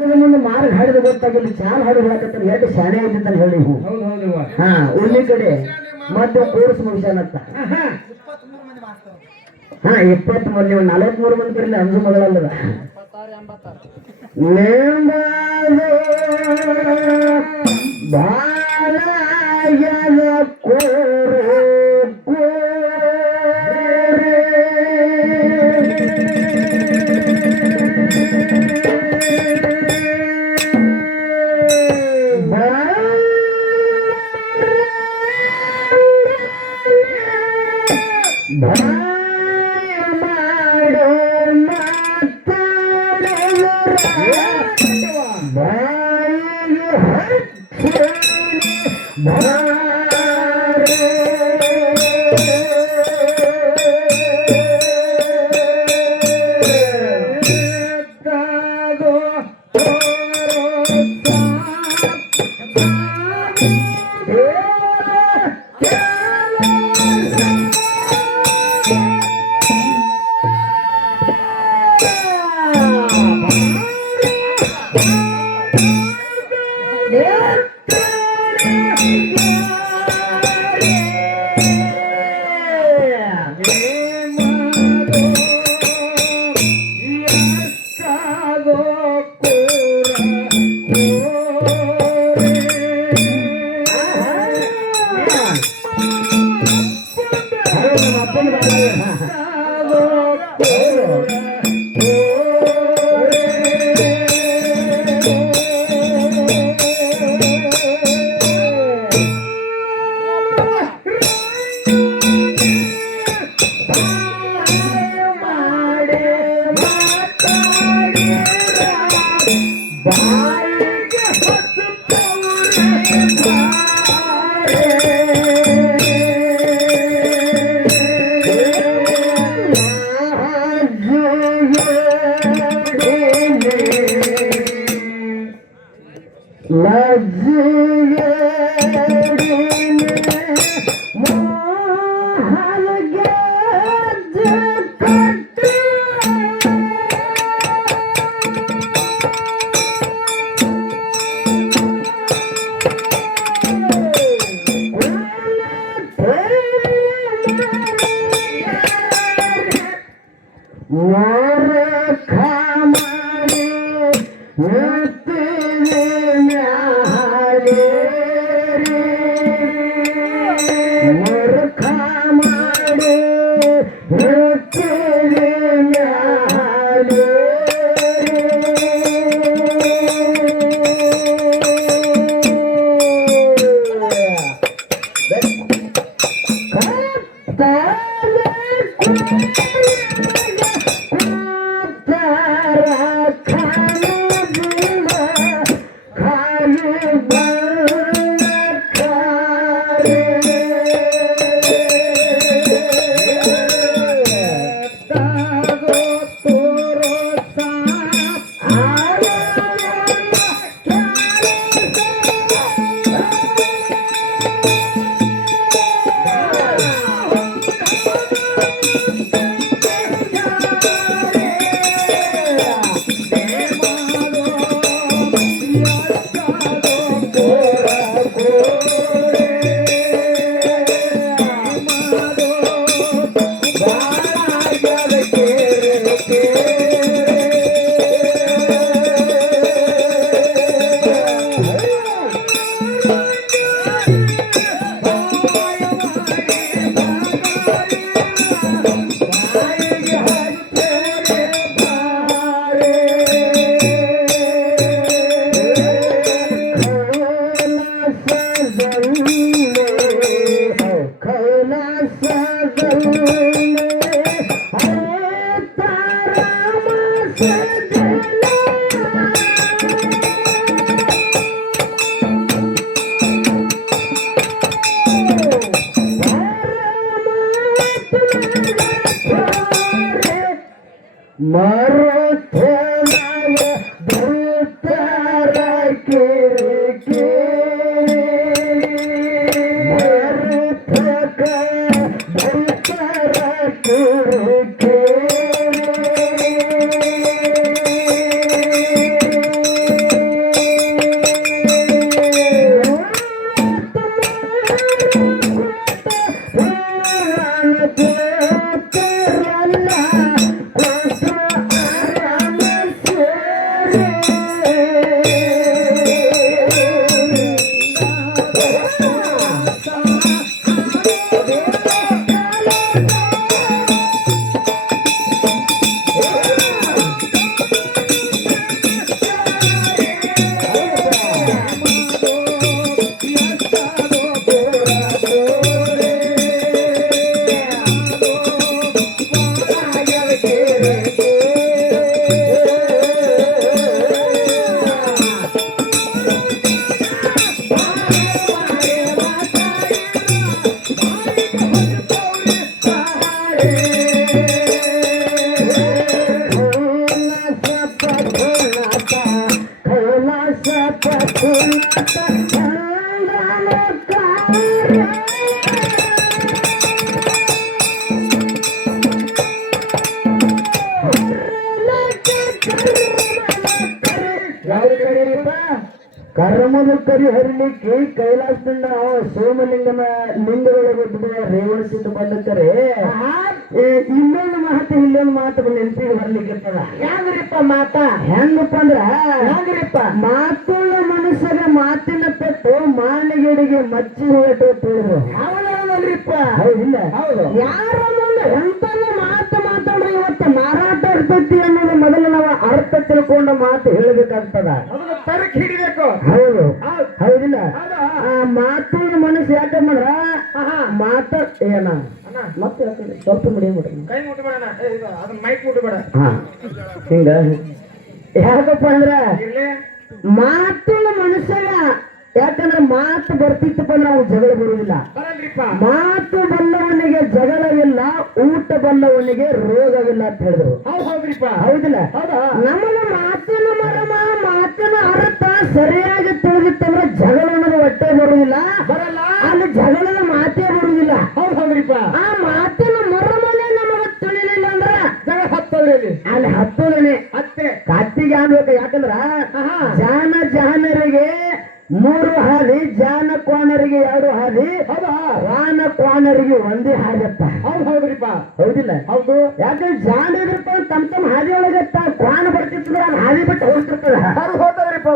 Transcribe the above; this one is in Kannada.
ಮುಂದೆ ಮಾರ್ಗ ಹಾಡಿದ ಗೊತ್ತಾಗಿಲ್ಲ ಚಾಲ್ ಹಾಡು ಹೇಳಕತ್ತ ಎಷ್ಟು ಶಾಣೆ ಐತಿ ಹೇಳಿ ಹಾ ಉಳ್ಳಿ ಕಡೆ ಮತ್ತೆ ಕೋರ್ಸ್ ಮುಗಿಸ್ಯಾನತ್ತ ಹಾ 23 ನೀವು 43 ಮಂದಿ ಬರಲಿ ಅಂಜು ಮಗಳಲ್ಲದ ಭಾರಯದ ಯಾವ್ದು ಕರೀರಿಪ್ಪ ಕರ್ಮದ ಕರಿ ಹರಿಲಿಕ್ಕೆ ಕೈಲಾಸದಿಂದ ಸೋಮಲಿಂಗನ ಲಿಂಗದೊಳಗೆ ರೇವಣ ಸಿದ್ಧ ಬಂದಕ್ಕರೆ ಇನ್ನೊಂದು ಮಾತು ಇಲ್ಲೊಂದು ಮಾತು ನೆನಪಿಗೆ ಬರ್ಲಿಕ್ಕೆ ಹೆಂಗ್ರಿಪ್ಪ ಮಾತ ಹೆಂಗಪ್ಪ ಅಂದ್ರ ಹೆಂಗ್ರಿಪ್ಪ ಮಾತುಳ್ಳ ಮನುಷ್ಯರ ಮಾತಿನ ಪೆಟ್ಟು ಮಾನಗಿಡಿಗೆ ಮಚ್ಚಿ ಹೇಳಿದ್ರು ಹೌದಲ್ರಿಪ್ಪ ಹೌದಿಲ್ಲ ಹೌದು ಯಾರ ಮುಂದೆ ಎಂತನ ಮಾತು ಮಾತಾಡ್ರಿ ಇವತ್ತು ಮಾರಾಟ ಇರ್ತೈತಿ ಅನ್ನೋದು ಮೊದಲು ನಾವು ಅರ್ಥ ತಿಳ್ಕೊಂಡ ಮಾತು ಹೇಳಬೇಕಾಗ್ತದ ತರಕ್ ಹಿಡಿಬೇಕು ಹೌದು ಹೌದಿಲ್ಲ ಆ ಮಾತುಳ್ಳ ಮನಸ್ಸು ಯಾಕಂದ್ರ ಮಾತ ಏನ ಮತ್ತೆ ಸ್ವಲ್ಪ ಮುಡಿಯಬಿಡ್ರಿ ಕೈ ಮುಟ್ಟಬೇಡ ಅದನ್ನ ಮೈಕ್ ಮುಟ್ಟಬೇಡ ಹಿಂಗ ಯಾಕಪ್ಪ ಅಂದ್ರ ಮಾತುಳ್ಳ ಮನುಷ್ಯಗ ಯಾಕಂದ್ರೆ ಮಾತು ಬರ್ತಿತ್ತಪ್ಪ ಅಂದ್ರೆ ಅವ್ನು ಜಗಳ ಬರುವುದಿಲ್ಲ ಮಾತು ಬಲ್ಲವನಿಗೆ ಜಗಳವಿಲ್ಲ ಊಟ ಬಲ್ಲವನಿಗೆ ರೋಗವಿಲ್ಲ ಅಂತ ಹೇಳಿದ್ರು ಹೌದಿಲ್ಲ ನಮಗ ಮಾತಿನ ಮರಮ ಮಾತಿನ ಅರ್ಥ ಸರಿಯಾಗಿ ತಿಳಿದಿತ್ತಂದ್ರೆ ಜಗಳ ಅನ್ನೋದು ಹೊಟ್ಟೆ ಬರುವುದಿಲ್ಲ ಬರಲ್ಲ ಅಲ್ಲಿ ಜಗಳದ ಮಾತೇ ಬರುವುದಿಲ್ಲ ಹೌದ್ರಿಪ್ಪ ಆ ಮಾತಿನ ಮರಮನೆ ನಮಗ ತಿಳಿಲಿಲ್ಲ ಅಂದ್ರ ಜಗಳ ಹತ್ತೋದ್ರಲ್ಲಿ ಅಲ್ಲಿ ಹತ್ತೋದನೆ ಅತ್ತೆ ಕತ್ತಿಗೆ ಅನ್ಬೇಕು ಯಾಕಂದ್ರ ಜಾನರಿಗೆ 3 ಹಾದಿ ಜಾನ ಕೋಣರಿಗೆ 2 ಹಾದಿ ರಾನ ಕೋಣರಿಗೆ 1 ಹಾದಿಪ್ಪ ಹೌದ್ರಿಪ್ಪ ಹೌದಿಲ್ಲ ಹೌದು ಯಾಕಂದ್ರೆ ಜಾನ ಇದ್ರಪ್ಪ ತಮ್ಮ ಹಾದಿ ಒಳಗೆ ಕ್ವಾಣ ಬರ್ತಿರ್ತದ ಹಾದಿ ಬಿಟ್ಟು ಹೋಗ್ತಿರ್ತದ ಹೋಗ್ತದ್ರಿಪ್ಪ